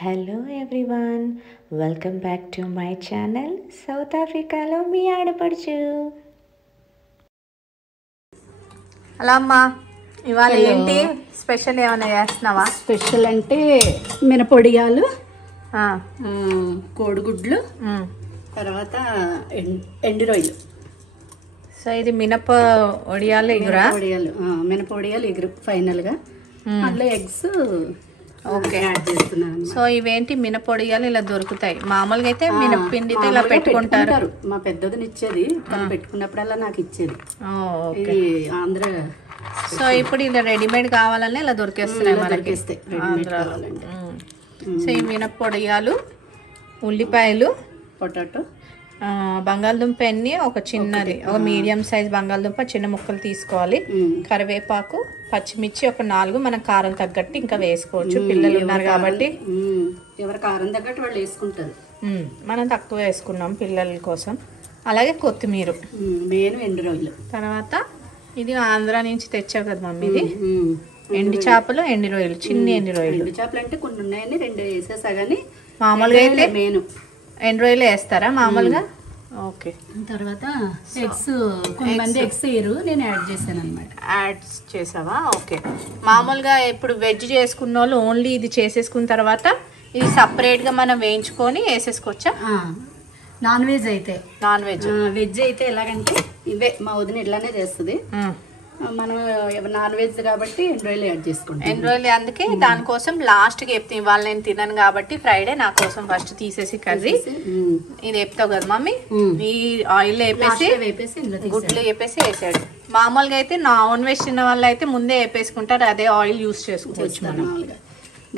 Hello everyone, welcome back to my channel south ఆఫ్రికాలో మీ ఆడపడుచు. Hello అమ్మా, ఇవాళ ఏంటి స్పెషల్ ఏమైనా చేస్తున్నావా? స్పెషల్ అంటే మినపొడియాలు, కోడిగుడ్లు, తర్వాత ఎండు రొయ్యలు. సో ఇది మినప ఒడియాలు ఎగురా? మినపొడియాలు ఎగురు ఫైనల్గా. అందులో ఎగ్స్ ఓకే యాడ్ చేస్తున్నాను. సో ఇవేంటి మినపొడియాలు ఇలా దొరుకుతాయి. మామూలుగా అయితే మినపిండితో ఇలా పెట్టుకుంటారు. మా పెద్దదిని ఇచ్చేది, తను పెట్టుకున్నప్పుడల్లా నాకు ఇచ్చేది. ఇది ఆంధ్ర. సో ఇప్పుడు ఇలా రెడీమేడ్ కావాలనే ఇలా దొరికేస్తున్నాయి మనకి. సో ఈ మినపొడియాలు, ఉల్లిపాయలు, పొటాటో, బంగాళదుంప ఎన్ని ఒక చిన్నది, ఒక మీడియం సైజ్ బంగాళదుంప చిన్న ముక్కలు తీసుకోవాలి. కరివేపాకు, పచ్చిమిర్చి ఒక 4, మనం కారం తగ్గట్టు ఇంకా వేసుకోవచ్చు. పిల్లలు ఉన్నారు కాబట్టి ఎవరు కారం తగ్గట్టు వాళ్ళు వేసుకుంటారు. మనం తక్కువ వేసుకున్నాం పిల్లల కోసం. అలాగే కొత్తిమీర, మెయిన్ ఎండు రొయ్యలు. తర్వాత ఇది ఆంధ్ర నుంచి తెచ్చావు కదా మమ్మీ, ఇది ఎండు చేపలు, ఎండు రొయ్యలు, చిన్న ఎండు రొయ్యలు. ఎండు చేపలు అంటే కొన్ని ఉన్నాయని 2 వేసేసా, కానీ మామూలుగా అయితే మెయిన్ ఎండు రొయ్యలు వేస్తారా మామూలుగా? ఓకే. తర్వాత ఎగ్స్, కొంతమంది ఎగ్స్ వేయరు, నేను యాడ్ చేశాను అనమాట. యాడ్ చేసావా? ఓకే. మామూలుగా ఇప్పుడు వెజ్ చేసుకున్న వాళ్ళు ఓన్లీ ఇది చేసేసుకున్న తర్వాత ఇది సపరేట్గా మనం వేయించుకొని వేసేసుకోవచ్చా? నాన్ వెజ్ అయితే, వెజ్ అయితే ఎలాగంటే ఇవే మా వదిన ఇట్లానే చేస్తుంది. మనం నాన్ వెజ్ కాబట్టి ఎండు రొయ్యలు యాడ్ చేసుకుంటాం. ఎండు రొయ్యలు అందుకే దానికోసం లాస్ట్కి చెప్తాను. ఇవాళ నేను తినను కాబట్టి ఫ్రైడే నా కోసం ఫస్ట్ తీసేసి కర్రీ ఇది చెప్తావు కదా మమ్మీ. ఈ ఆయిల్ వేపేసి గుడ్లు వేపేసి వేసాడు. మామూలుగా అయితే నాన్ వెజ్ తిన్న వాళ్ళు అయితే ముందే వేపేసుకుంటారు, అదే ఆయిల్ యూస్ చేసుకోవచ్చు మనం.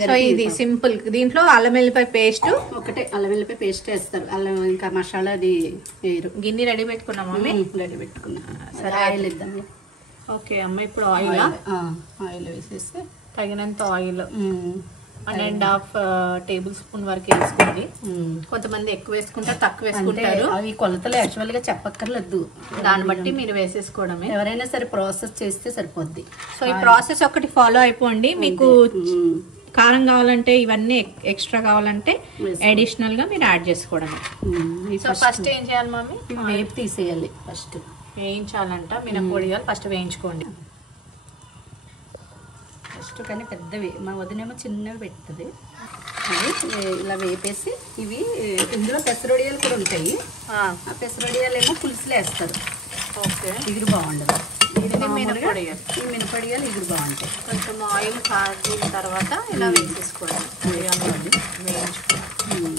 సో ఇది సింపుల్. దీంట్లో అల్లం వెల్లిపాయ పేస్ట్ ఒకటే, అల్లం వెల్లిపాయ పేస్ట్ వేస్తారు. అల్లం ఇంకా మసాలా అది వేయరు. గిన్నె రెడీ పెట్టుకున్నాం మమ్మీ, రెడీ పెట్టుకున్నాం. సరే ఆయిల్ ఇద్దాం. ఓకే అమ్మ, ఇప్పుడు ఆయిల్ వేసేస్తే తగినంత ఆయిల్ 1.5 టేబుల్ స్పూన్ వరకు వేసుకోండి. కొంతమంది ఎక్కువ వేసుకుంటారు, తక్కువ వేసుకుంటారు. అవి కొలతలు యాక్చువల్ గా చెప్పక్కర్లేదు, దాన్ని బట్టి మీరు వేసేసుకోవడమే. ఎవరైనా సరే ప్రాసెస్ చేస్తే సరిపోద్ది. సో ఈ ప్రాసెస్ ఒకటి ఫాలో అయిపోండి. మీకు కారం కావాలంటే, ఇవన్నీ ఎక్స్ట్రా కావాలంటే అడిషనల్ గా మీరు యాడ్ చేసుకోవడమే. సో ఫస్ట్ ఏం చేయాలి మమ్మీ? వేపు తీసేయాలి. ఫస్ట్ వేయించాలంట మినపొడియాలు, ఫస్ట్ వేయించుకోండి ఫస్ట్. కానీ పెద్దవి మా వదినేమో చిన్నవి పెడుతుంది. అది ఇలా వేపేసి, ఇవి ఇందులో పెసరొడియాలు కూడా ఉంటాయి. ఆ పెసరొడియాలు ఏమో పులుసులో వేస్తారు. ఓకే, ఇగురు బాగుండదు. ఈ మినపొడియాలు ఇగురు బాగుంటాయి. కొంచెం ఆయిల్ కాగిన తర్వాత ఇలా వేసేసుకోండి. వేయించుకోండి.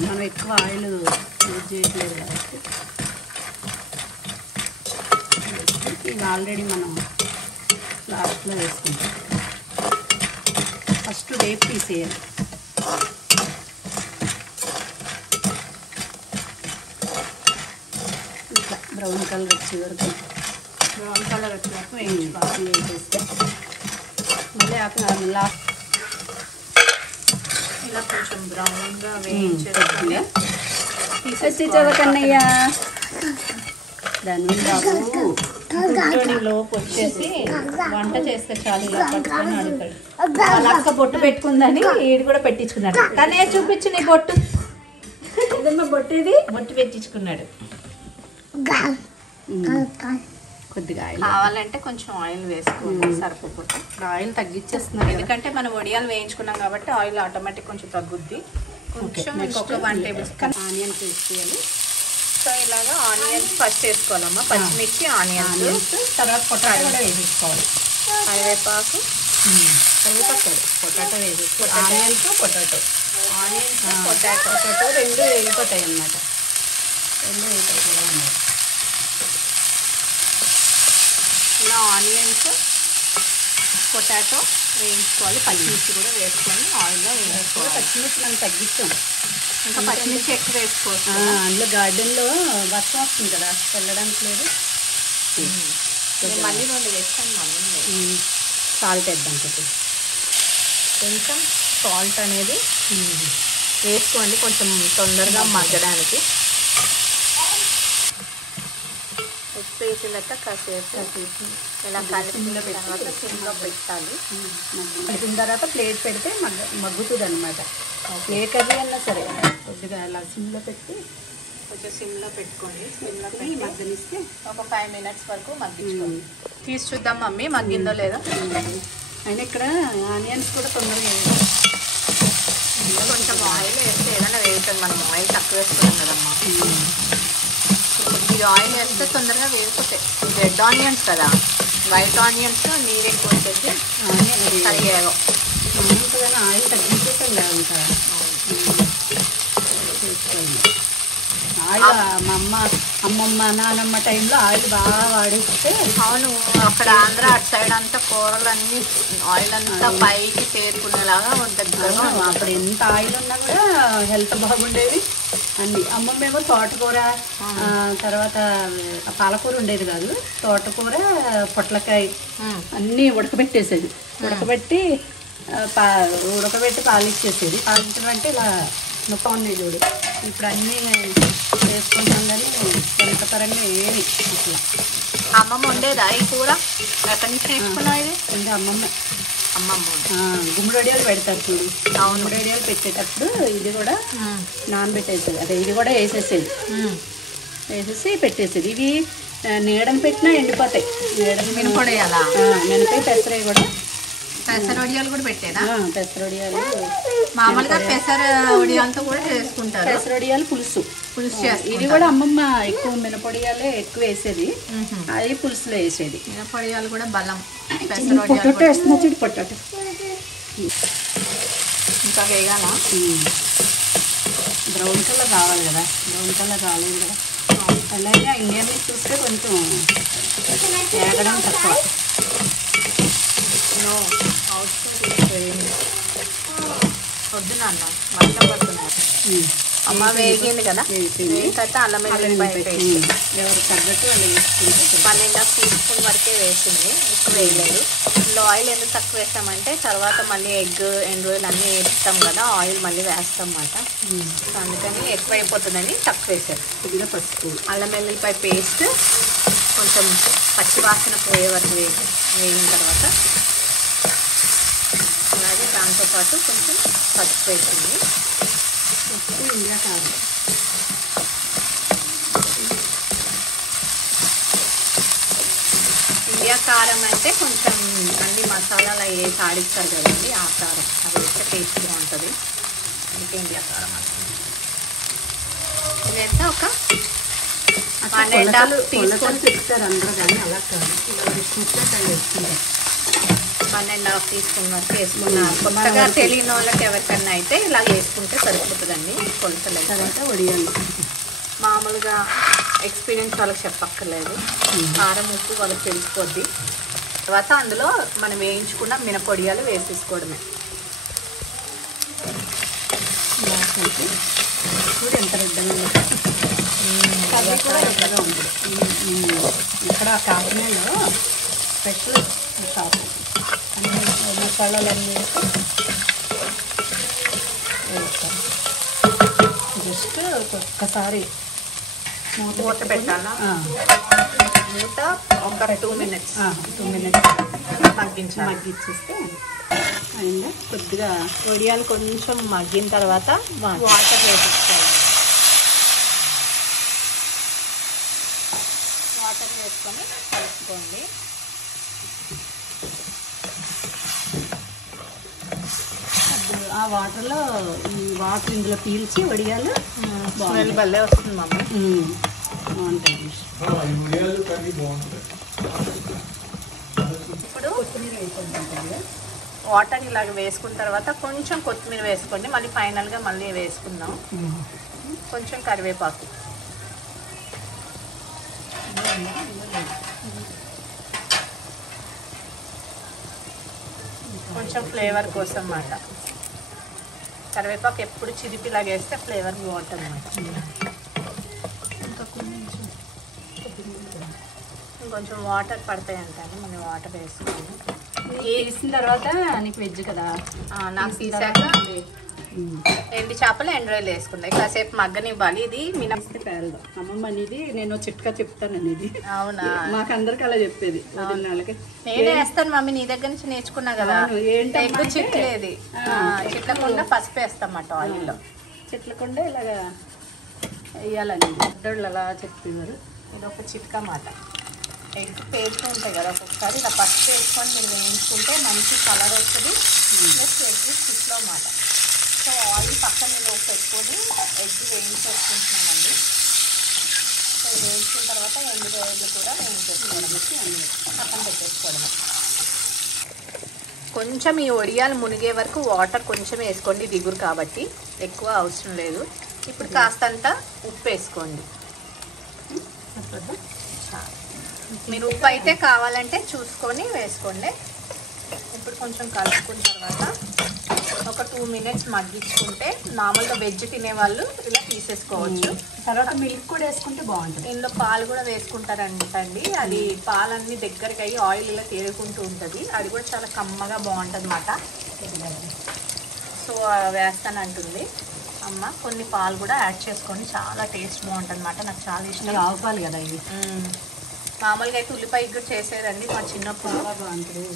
మనం ఎక్కువ ఆయిల్ యూజ్ చేయట్లేదు కాబట్టి ఇది ఆల్రెడీ మనం లాస్ట్లో వేసుకుంటాం. ఫస్ట్ వేపు తీసేయాలి. ఇట్లా బ్రౌన్ కలర్ వచ్చే వరకు, వేసేస్తే మళ్ళీ లాస్ట్ ఇలా కొంచెం బ్రౌన్గా వేయించేసుకొని చదవకన్నయ్యా దాని బాబు లోపు వచ్చేసి వంట చేస్తే చాలు ఇలా పట్టుకొని అడుగుతాడు. వాళ్ళ అక్క బొట్టు పెట్టుకుందని ఈడు కూడా పెట్టించుకున్నాడు. కానీ చూపించు నీ బొట్టు. బొట్టు ఇది బొట్టు పెట్టించుకున్నాడు. కొద్దిగా ఆయిల్ కావాలంటే కొంచెం ఆయిల్ వేసుకోండి, సరిపోతుంది. ఆయిల్ తగ్గించేస్తున్నాం ఎందుకంటే మనం వడియాలు వేయించుకున్నాం కాబట్టి ఆయిల్ ఆటోమేటిక్ కొంచెం తగ్గుద్ది. కొంచెం ఇంకొక 1 టేబుల్ స్పూన్ ఆనియన్ పేస్ట్ వేయాలి. సో ఇలాగా ఆనియన్స్ ఫస్ట్ వేసుకోవాలమ్మా, పచ్చిమిర్చి, ఆనియన్స్, తర్వాత పొటాటో కూడా వేసేసుకోవాలి. కరివేపాకు, పొటాటో వేసేసుకోవాలి. ఆనియన్స్, పొటాటో 2 వేగిపోతాయి అన్నమాట. 2 వేగిపోతాయి కూడా ఉన్నాయి. ఇలా ఆనియన్స్, పొటాటో వేయించుకోవాలి. పచ్చిమిర్చి కూడా వేసుకొని ఆయిల్లో వేయించుకోవాలి. పచ్చిమిర్చి మనం తగ్గించాం, ఇంకా పచ్చిమిర్చి ఎక్కువ వేసుకోవచ్చు. అందులో గార్డెన్లో వర్షం వస్తుంది కదా, వెళ్ళడానికి లేదు. మళ్ళీ 2 వేస్తాను మమ్మీ. సాల్ట్ వేద్దాం. కొంచెం సాల్ట్ అనేది వేసుకోండి, కొంచెం తొందరగా మగ్గడానికి. ఉప్పు వేసిన తర్వాత కాసేపు ఇలా కలిపిన తర్వాత సిమ్లో పెట్టాలి. కలిపిన తర్వాత ప్లేట్ పెడితే మగ్గుతుంది అనమాట. ఏ కర్రీ అన్నా సరే కొద్దిగా ఇలా సిమ్లో పెట్టి కొంచెం సిమ్లో పెట్టుకోండి. సిమ్లో పెట్టి మగ్గనిస్తే ఒక 5 minutes వరకు మగ్గించుకోండి. తీసి చూద్దాం మమ్మీ మగ్గిందో లేదో. అయినా ఇక్కడ ఆనియన్స్ కూడా తొందరగా కొంచెం ఆయిల్ వేస్తే ఏదైనా వేగుతుంది. మనం ఆయిల్ తక్కువ వేసుకున్నాం కదమ్మా. ఈ ఆయిల్ వేస్తే తొందరగా వేగిపోతాయి. రెడ్ ఆనియన్స్ కదా, వైట్ ఆనియన్స్ నీరు ఎక్కువ వచ్చేసి కరిగేయవు. ఆయిల్ తగ్గించేసండి ఇంకా ఆయిల్ మా అమ్మమ్మ నానమ్మ టైంలో ఆయిల్ బాగా వాడిస్తే. అవును, అక్కడ ఆంధ్ర అటు సైడ్ అంతా కూరలన్నీ ఆయిల్ అంతా పైకి చేరుకునేలాగా ఉంటుంది. అప్పుడు ఎంత ఆయిల్ ఉన్నా కూడా హెల్త్ బాగుండేది. అన్ని అమ్మమ్మ ఏమో తోటకూర, తర్వాత పాలకూర ఉండేది కాదు, తోటకూర పొట్లకాయ అన్నీ ఉడకబెట్టేసేది. ఉడకబెట్టి పాలు ఇచ్చేసేది. పాలు ఇచ్చడం అంటే ఇలా నొప్ప ఉన్నాయి చూడు. ఇప్పుడు అన్నీ వేసుకుంటాం కానీ ఎంత పరంగా ఏమి ఇట్లా. అమ్మమ్మ ఉండేదా ఈ కూర? ఎక్కడి నుంచి నేర్చుకున్నావు ఇది? ఇంకా అమ్మమ్మ గుమ్మడియాలు పెడతారు చూడు. గుమ్మడియాలు పెట్టేటప్పుడు ఇది కూడా నానబెట్టేసేది. అదే ఇది కూడా వేసేసేది. వేసేసి పెట్టేసేది. ఇవి నీడని పెట్టినా ఎండిపోతాయి. నీడని మినపొడియాలా? మినపే పెసరవి కూడా. పెసరొడియాలు కూడా పెట్టేదా? పెసరొడియాలు మామూలుగా పెసర ఒడియాలతో కూడా చేసుకుంటారు. పెసరొడియాలు పులుసు చేస్తుంది. ఇది కూడా అమ్మమ్మ ఎక్కువ మినపొడియాలే ఎక్కువ వేసేది. అది పులుసులో వేసేది. మినపొడియాలు కూడా బలం. పొటాటో వేస్తున్నా చూడు. పొటాటో ఇంకా వేగాల బ్రౌన్ కలర్ రావాలి కదా. బ్రౌన్ కలర్ రాలేదు కదా. అలాగే ఇండియన్ చూస్తే కొంచెం వేగడం తక్కువ. వద్దు నాన్న మంటం పడుతున్నారు. అమ్మ వేగింది కదా. తర్వాత అల్లం వెల్లుల్లిపాయ పేస్ట్ ఎవరు తగ్గట్టు వాళ్ళు వేసుకుంటే 1.5 teaspoon వరకే వేసింది. ఎక్కువ వేయలేదు. ఇందులో ఆయిల్ ఎందుకు తక్కువ వేస్తామంటే తర్వాత మళ్ళీ ఎగ్ ఎండువేలు అన్నీ వేస్తాం కదా, ఆయిల్ మళ్ళీ వేస్తాం అన్నమాట. అందుకని ఎక్కువ అయిపోతుందని తక్కువ వేసారు. కొద్దిగా పసుపు, అల్లం వెల్లుల్లిపాయ పేస్ట్ కొంచెం పచ్చివాసన పోయే వరకు వేగిన తర్వాత అలాగే దాంతోపాటు కొంచెం పసుపు వేసింది. పసుపు ఇండియా కాదు. ఇండియా కారం అంటే కొంచెం అన్ని మసాలాలు వేసి ఆడిస్తారు కదండి, ఆ కారం అది వేస్తే టేస్ట్ బాగుంటుంది. అందుకే ఇండియా కారం అంటుంది. ఇదంతా ఒక 1.5 teaspoon చెప్తారు అందరూ, కానీ అలా కాదు. 1.5 teaspoon వరకు వేసుకున్నాను. కొత్తగా తెలియని వాళ్ళకి ఎవరికన్నా అయితే ఇలా వేసుకుంటే సరిపోతుందండి. కొలతలు తర్వాత వడియాలు మామూలుగా ఎక్స్పీరియన్స్ వాళ్ళకి చెప్పక్కర్లేదు. కారం ఉప్పు వాళ్ళకి తెలిసిపోద్ది. తర్వాత అందులో మనం వేయించుకున్న మినపొడియాలు వేసేసుకోవడమే. చూడు ఎంత రెడ్డగా కర్రీ కూడా రెడ్డగా ఉంటుంది. ఇక్కడ కాకినాడలో స్పెషల్ షాప్. అన్ని మసాలాలన్నీ వేస్తాం. జస్ట్ ఒక్కసారి మూత పెట్టాలా? మూత ఒక 2 minutes మగ్గించేస్తే అండ్ కొద్దిగా వడియాలు కొంచెం మగ్గిన తర్వాత వాటర్ వేసుకోవాలి. వాటర్ వేసుకొని కలుపుకోండి. ఆ వాటర్లో ఈ వాటర్ ఇందులో పీల్చి వడియాలు స్మెల్ భలే వస్తుంది మమ్మీ. బాగుంటుంది. ఇప్పుడు వాటర్ ఇలాగ వేసుకున్న తర్వాత కొంచెం కొత్తిమీర వేసుకోండి. మళ్ళీ ఫైనల్గా మళ్ళీ వేసుకుందాం. కొంచెం కరివేపాకు, కొంచెం ఫ్లేవర్ కోసం అన్నమాట. కరివేపాకు ఎప్పుడు చిరిపిలాగా వేస్తే ఫ్లేవర్ బాగుంటుంది అన్నమాట. ఇంకొంచెం వాటర్ పడతాయి అంటాను. మనం వాటర్ వేసుకోండి. వేసిన తర్వాత నీకు వెజ్ కదా, నాకు తీసాక ఎండి చేపలు ఎండ్ రొయ్యలు వేసుకుందాం. కాసేపు మగ్గనివ్వాలి. ఇది మినప్పు పేరదు అమ్మమ్మ అనేది నేను చిట్కా చెప్తాను. ఇది అవునా? మాకు అందరికి అలా చెప్పేది. నేనే వేస్తాను మమ్మీ, నీ దగ్గర నుంచి నేర్చుకున్నా కదా. ఎగ్గు చిట్లేది, చిట్లకుండా పసుపు వేస్తామట ఆయిల్లో. చిట్లకుండా ఇలాగా వేయాలని పెద్దోళ్ళు అలా చెప్తున్నారు. ఇది ఒక చిట్కా మాట. ఎగ్ పేస్ట్ ఉంటాయి కదా, ఒక్కొక్కసారి ఇలా పసుపు వేసుకొని మీరు వేయించుకుంటే మంచి కలర్ వస్తుంది. జస్ట్ ఎగ్ చిట్లో మాట. సో ఆయిల్ పక్కన పెట్టుకొని ఎగ్ వేయించేసుకుంటున్నామండి. సో వేయించిన తర్వాత ఎండు రొయ్యలు కూడా వేయించేసుకోవడం, పక్కన పెట్టేసుకోవడం. కొంచెం ఈ ఒడియాలు మునిగే వరకు వాటర్ కొంచెం వేసుకోండి, దిగురు కాబట్టి ఎక్కువ అవసరం లేదు. ఇప్పుడు కాస్తంత ఉప్పు వేసుకోండి. మీరు ఉప్పు అయితే కావాలంటే చూసుకొని వేసుకోండి. ఇప్పుడు కొంచెం కలుపుకున్న తర్వాత ఒక 2 minutes మగ్గించుకుంటే మామూలుగా వెజ్ తినేవాళ్ళు ఇలా తీసేసుకోవచ్చు. తర్వాత మిల్క్ కూడా వేసుకుంటే బాగుంటుంది. ఇందులో పాలు కూడా వేసుకుంటారంటండి. అది పాలన్నీ దగ్గరికి అయ్యి ఆయిల్ ఇలా తేరుకుంటూ ఉంటుంది. అది కూడా చాలా కమ్మగా బాగుంటుంది అన్నమాట. సో వేస్తానంటుంది అమ్మ. కొన్ని పాలు కూడా యాడ్ చేసుకొని చాలా టేస్ట్ బాగుంటుంది అన్నమాట. నాకు చాలా ఇష్టం. ఆవు పాలు కదా ఇవి. మామూలుగా అయితే ఉల్లిపాయ ఇగురు చేసేదండి మా చిన్నప్పుడు.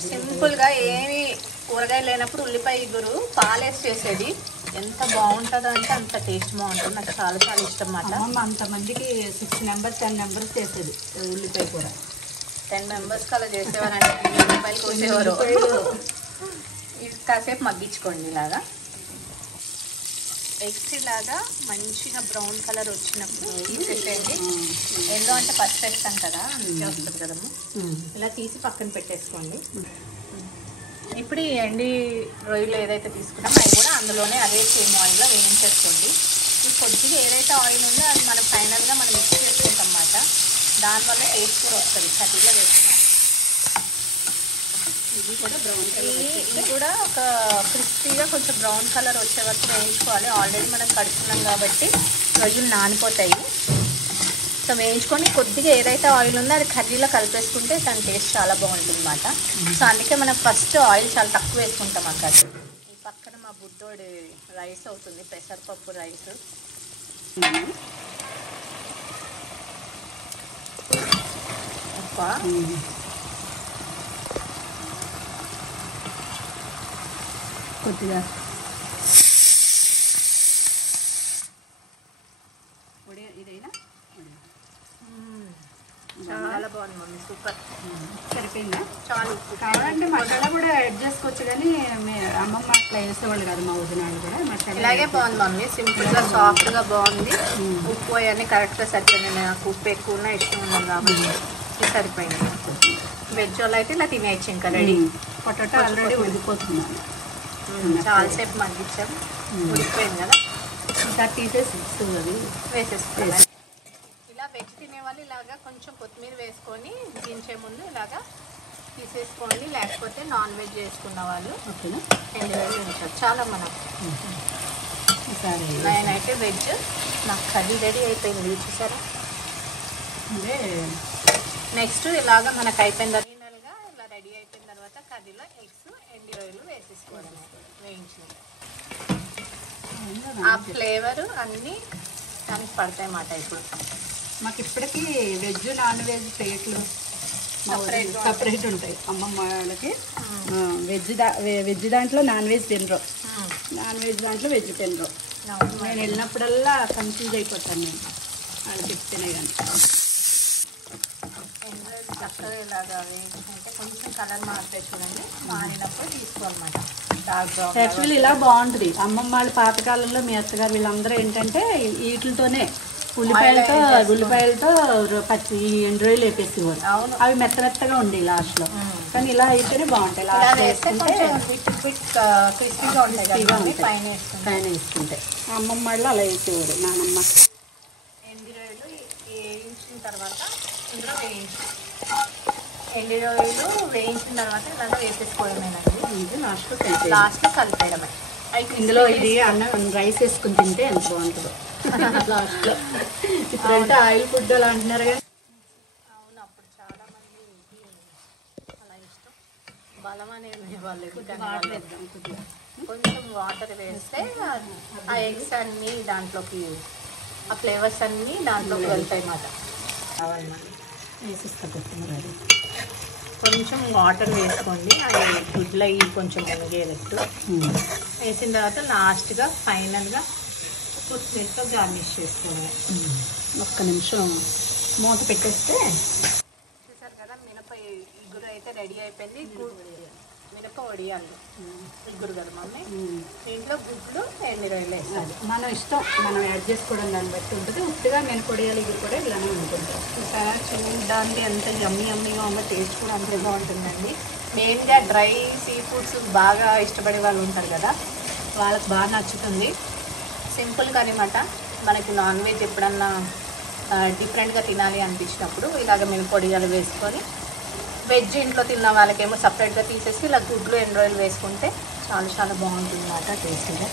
సింపుల్గా ఏమి కూరగాయలు లేనప్పుడు ఉల్లిపాయ ఇగురు పాలేసి చేసేది. ఎంత బాగుంటుందో అంటే అంత టేస్ట్ బాగుంటుంది. నాకు చాలా చాలా ఇష్టం అన్నమాట. అంతమందికి 6 members 10 members చేసేది ఉల్లిపాయ కూర. 10 members అలా చేసేవారంటే ఉల్లిపాయలు కోసేవారు. ఇది కాసేపు మగ్గించుకోండి. ఇలాగా ఎగ్స్ ఇలాగా మంచిగా బ్రౌన్ కలర్ వచ్చినప్పుడు తీసేసేయండి. ఎండు అంటే పచ్చి వేస్తాం కదా, అందుకే వస్తుంది కదమ్మా. ఇలా తీసి పక్కన పెట్టేసుకోండి. ఇప్పుడు ఈ ఎండి రొయ్యలు ఏదైతే తీసుకున్నామో అవి కూడా అందులోనే అదే సేమ్ ఆయిల్లో వేయించేసుకోండి. ఈ కొద్దిగా ఏదైతే ఆయిల్ ఉందో అది మనం ఫైనల్గా మనం మిక్స్ చేసుకుంటాం అన్నమాట. దానివల్ల టేస్ట్ కూడా వస్తుంది. కర్రీలో వేసుకున్నాం. ఇది కూడా బ్రౌన్ కలర్, ఇది కూడా ఒక క్రిస్పీగా కొంచెం బ్రౌన్ కలర్ వచ్చే వరకు వేయించుకోవాలి. ఆల్రెడీ మనం కడుక్కున్నాం కాబట్టి రొయ్యలు నానిపోతాయి. సో వేయించుకొని కొద్దిగా ఏదైతే ఆయిల్ ఉందో అది కర్రీలో కలిపేసుకుంటే దాని టేస్ట్ చాలా బాగుంటుంది అన్నమాట. సో అందుకే మనం ఫస్ట్ ఆయిల్ చాలా తక్కువ వేసుకుంటాం అన్నమాట. ఈ పక్కన మా బుడ్డోడి రైస్ అవుతుంది, పెసరపప్పు రైస్. కొద్దిగా ఇదైనా చాలా బాగుంది మమ్మీ, సూపర్. సరిపోయిందా? చాలా ఉప్పు కావాలంటే మసాలా కూడా యాడ్ చేసుకోవచ్చు, కానీ అమ్మమ్మ అట్లా వేసేవాళ్ళు కాదు. మా వదినాళ్ళు కూడా మసాలా ఇలాగే బాగుంది మమ్మీ, సింపుల్గా సాఫ్ట్గా బాగుంది. ఉప్పు అవన్నీ కరెక్ట్గా సరిపోయింది. నాకు ఉప్పు ఎక్కువ ఉన్నా ఇష్టం ఉన్నాను కాబట్టి ఇది సరిపోయింది. వెజ్ వాళ్ళు అయితే ఇలా తినేయచ్చు ఇంకా రెడీ. Potato already ఉడికిపోతున్నాను. చాలాసేపు మగ్గించాం, ఉడికిపోయింది కదా. ఇంకా తీసేసి అది వేసేసుకోవాలి. ఇలా వెజ్ తినేవాళ్ళు ఇలాగా కొంచెం కొత్తిమీర వేసుకొని దించే ముందు ఇలాగా తీసేసుకోండి. లేకపోతే నాన్ వెజ్ చేసుకున్న వాళ్ళు ఓకేనా ఎండు వేలు ఉంచారు చాలా. మనం నేనైతే వెజ్, నాకు కర్రీ రెడీ అయిపోయింది చూసారా. అంటే నెక్స్ట్ ఇలాగా మనకు అయిపోయిన తర్వాత ఇలా రెడీ అయిపోయిన తర్వాత కర్రీలో ఎగ్స్ ఎండు రొయ్యలు వేసేసుకోవడం వేయించినవి. ఆ ఫ్లేవర్ అన్నీ దానికి పడతాయి అన్నమాట. ఇప్పుడు మాకు ఇప్పటికీ వెజ్ నాన్ వెజ్ ప్లేట్లు సపరేట్ ఉంటాయి. అమ్మమ్మ వాళ్ళకి వెజ్ దాంట్లో నాన్ వెజ్ తినరు, నాన్ వెజ్ దాంట్లో వెజ్ తినరు. నేను వెళ్ళినప్పుడల్లా కన్ఫ్యూజ్ అయిపోతాను నేను వాళ్ళు చెప్తేనే. కానీ చక్కగా ఇలాగా వేయించుకుంటే కొంచెం కలర్ మారితే చూడండి, మారినప్పుడు తీసుకోవాలన్నమాట. డార్క్ బ్రౌన్ యాక్చువల్లీ ఇలా బాగుంటుంది. అమ్మమ్మ వాళ్ళ పాతకాలంలో మీ అత్తగారు వీళ్ళందరూ ఏంటంటే వీటితోనే ఉల్లిపాయలతో పచ్చి ఎండు రొయ్యలు వేపేసేవారు. అవి మెత్త మెత్తగా ఉండి లాస్ట్లో. కానీ ఇలా అయితేనే బాగుంటాయి. లాస్ట్ వేసుకుంటే క్రిస్పీగా ఉంటాయి పైన వేసుకుంటే. అమ్మమ్మ వాళ్ళు అలా వేసేవారు, నానమ్మ. ఎండు రొయ్యలు వేయించిన తర్వాత ఇందులో ఎండు రొయ్యలు వేయించిన తర్వాత ఇలాగా వేసేసుకోవడమేనండి. లాస్ట్లో కలిపేయడమే. ఇందులో ఇది అన్నం రైస్ వేసుకుని తింటే ఎంత బాగుంటుందో లాస్ట్లో. ఇప్పుడంటే ఆయిల్ ఫుడ్ అలా అంటున్నారు కానీ అవును, అప్పుడు చాలా మంది అలా ఇష్టం. బలం అనేది వాళ్ళు వాటర్ వేద్దాం కొద్దిగా. కొంచెం వాటర్ వేస్తే ఆ ఎగ్స్ అన్నీ దాంట్లోకి, ఆ ఫ్లేవర్స్ అన్నీ దాంట్లోకి వెళ్తాయి అన్నమాట. కావాలన్నమాట వేసిస్తా కొత్తిమీర. కొంచెం వాటర్ వేసుకోండి, అది గుడ్లు అవి కొంచెం మునిగేటట్టు. వేసిన తర్వాత లాస్ట్గా ఫైనల్గా కొత్తిమీరతో గార్నిష్ చేసుకోవాలి. ఒక్క నిమిషం మూత పెట్టేస్తే చూసారు కదా, మినప ఇగురు అయితే రెడీ అయిపోయింది. మినప వడియాలు ఇగురు కదా మమ్మీ. దీంట్లో గుడ్లు ఎండు రొయ్యలు వేసాలి. మనం ఇష్టం, మనం యాడ్ చేసుకోవడం దాన్ని బట్టి ఉంటుంది. ఉట్టిగా మినపొడియాలు ఇగురు కూడా ఇలానే ఉంటుంది. చూసారా, చూడడానికి ఎంత యమ్మీగా ఉందో, టేస్ట్ కూడా అంతే బాగుంటుందండి. మెయిన్గా డ్రై సీ ఫుడ్స్ బాగా ఇష్టపడే వాళ్ళు ఉంటారు కదా, వాళ్ళకి బాగా నచ్చుతుంది. సింపుల్గా అనమాట. మనకి నాన్ వెజ్ ఎప్పుడన్నా డిఫరెంట్గా తినాలి అనిపించినప్పుడు ఇలాగ మినపొడియాలు వేసుకొని, వెజ్ ఇంట్లో తిన్న వాళ్ళకేమో సపరేట్గా తీసేసి ఇలా గుడ్లు ఎండు రొయ్యలు వేసుకుంటే చాలా చాలా బాగుంటుంది అన్నమాట టేస్టీగా.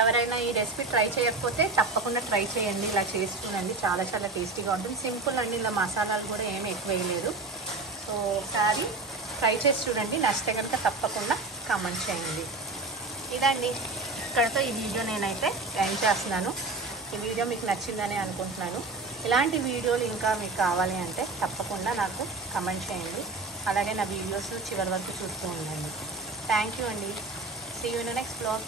ఎవరైనా ఈ రెసిపీ ట్రై చేయకపోతే తప్పకుండా ట్రై చేయండి, ఇలా చేస్తుండండి, చాలా చాలా టేస్టీగా ఉంటుంది. సింపుల్ అండి, ఇలా మసాలాలు కూడా ఏమీ ఎక్కువ వేయలేదు. సో ఒకసారి ట్రై చేసి చూడండి, నచ్చితే కనుక తప్పకుండా కామెంట్ చేయండి. ఇదండి, ఇక్కడతో ఈ వీడియో నేనైతే ఎండ్ చేస్తున్నాను. ఈ వీడియో మీకు నచ్చిందని అనుకుంటున్నాను. ఇలాంటి వీడియోలు ఇంకా మీకు కావాలి అంటే తప్పకుండా నాకు కామెంట్ చేయండి. అలాగే నా వీడియోస్ చివరి వరకు చూస్తూ ఉండండి. థ్యాంక్ యూ అండి. See you in next blog.